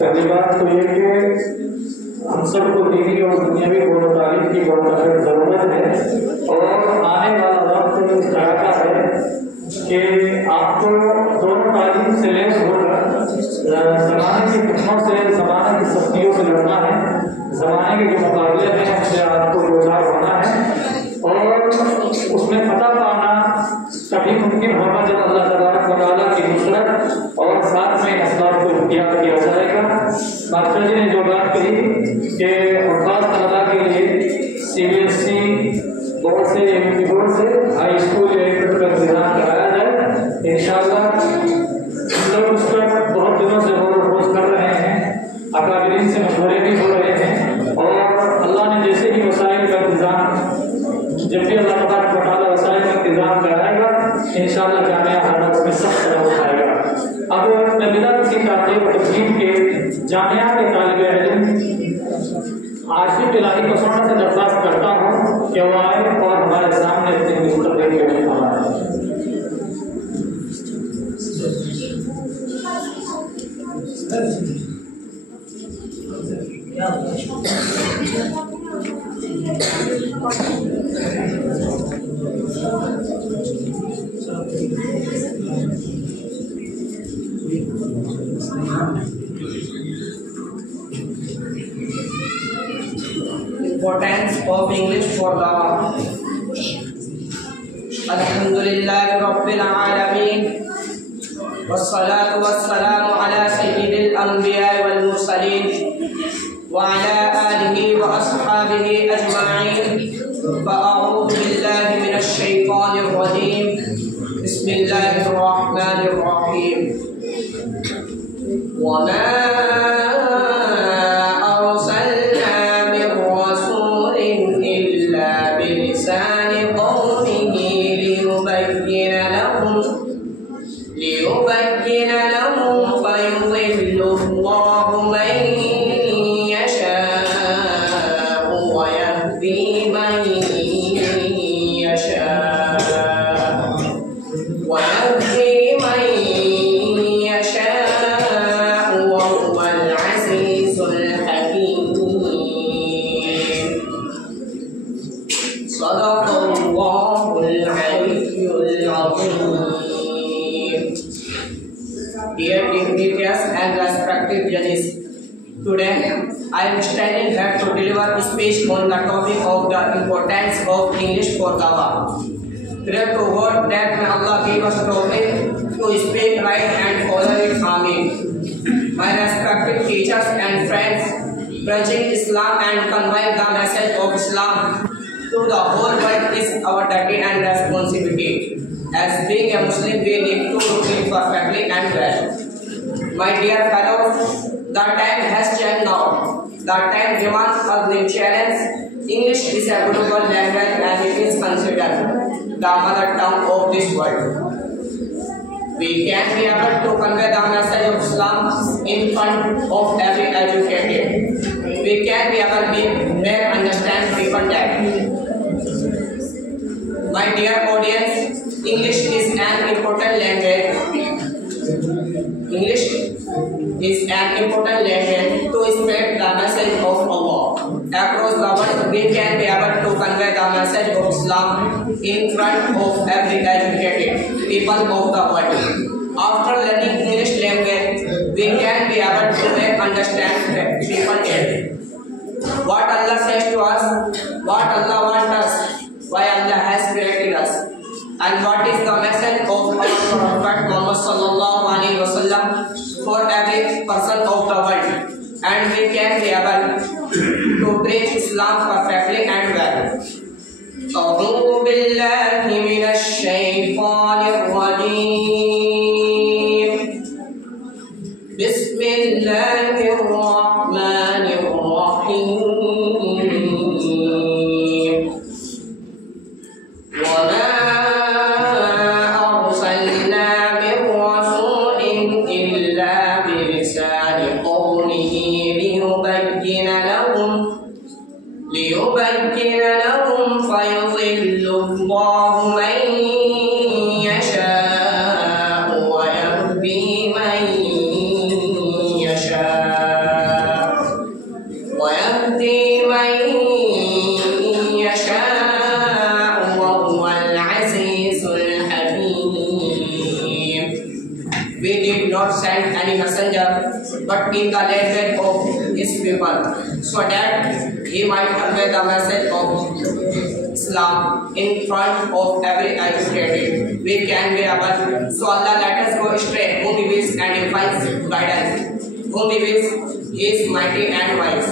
पहली बात तो ये कि हम सबको दीनी और दुनियावी बहुत तारीफ की बहुत ज़रूरत है और आने वाला वक्त इस तरह का है कि आपको दोनों तालीम से लैस होकर ज़माने की फितनों से, ज़माने की सख्तियों से लड़ना है, ज़माने के जो मुकाबले हैं उनसे आपको गुजार होना है और उसमें फतह पाना तभी मुमकिन होगा जब अल्लाह तबारक व तआला की नुसरत और साथ में असबाब को इख्तियार किया जाएगा। मास्टर जी ने जो बात कही कि औकात तलबा के लिए CBSE बोर्ड से, MPE बोर्ड से हाई स्कूल या इंटर का इंतजाम कराया जाए, इंशाअल्लाह हम लोग उस पर बहुत दिनों से गौर खोज कर रहे हैं, अकाबिरीन से मशवरे भी हो रहे हैं और अल्लाह ने जैसे ही वसाइल का इंतजाम, जब भी अल्लाह तबारक व तआला वसाइल का इंतजाम कराएगा इंशाअल्लाह जामिया हालत में सख्त कदम उठाएगा। अब मैं बिना किसी ताक़ीद व तकलीफ के जामिया के तालिब इल्म आशिक इलाही को सोना से दरख्वास्त करता हूँ कि वो आए और हमारे सामने अपने मुस्तक़बिल के लिए हमारा Importance of English for dawah. Alhamdulillahi Rabbil Alameen wassalatu wassalamu ala sayyidil anbiya wal mursalin wa ala alihi wa ashabihi ajma'in. Fa a'udhu billahi minash shaitanir rajim. Bismillahir rahmanir rahim. Wa ma ليبين لهم فيضل الله من يشاء ويهدي من يشاء وهو العزيز الحكيم. صدق الله العلي العظيم. Dear dignitaries and respected judges, today I am standing here to deliver a speech on the topic of the importance of English for dawah. Pray to God that may Allah give us tawfiq to speak right and follow it. Amen. My respected teachers and friends, preaching Islam and conveying the message of Islam to the whole world is our duty and responsibility. As being a Muslim, we need to live perfectly and well. My dear fellows, the time has changed now. The time demands a new challenge. English is a global language and it is considered the mother tongue of this world. We can be able to convey the message of Islam in front of every educated. We can be able to make understand people that. My dear audience, English is an important language. English is an important language to spread the message of Allah. Across the world, we can be able to convey the message of Islam in front of every educated people of the world. After learning English language, we can be able to make understand people there. What Allah says to us, what Allah wants us, why Allah has created us, and what is the message of our Prophet Muhammad sallallahu alaihi wasallam for every person of the world, and we can be able to preach Islam perfectly and well. أعوذ بالله من الشيطان الرجيم. بسم الله الرحمن الرحيم. ليبين لهم فيضل الله من يشاء ويهدي من يشاء not send any messenger, but in the language of his people, so that he might convey the message of Islam in front of every educated. We can be able. So Allah let us go astray, whom He wills, and He finds guidance. Whom He wills, He is mighty and wise.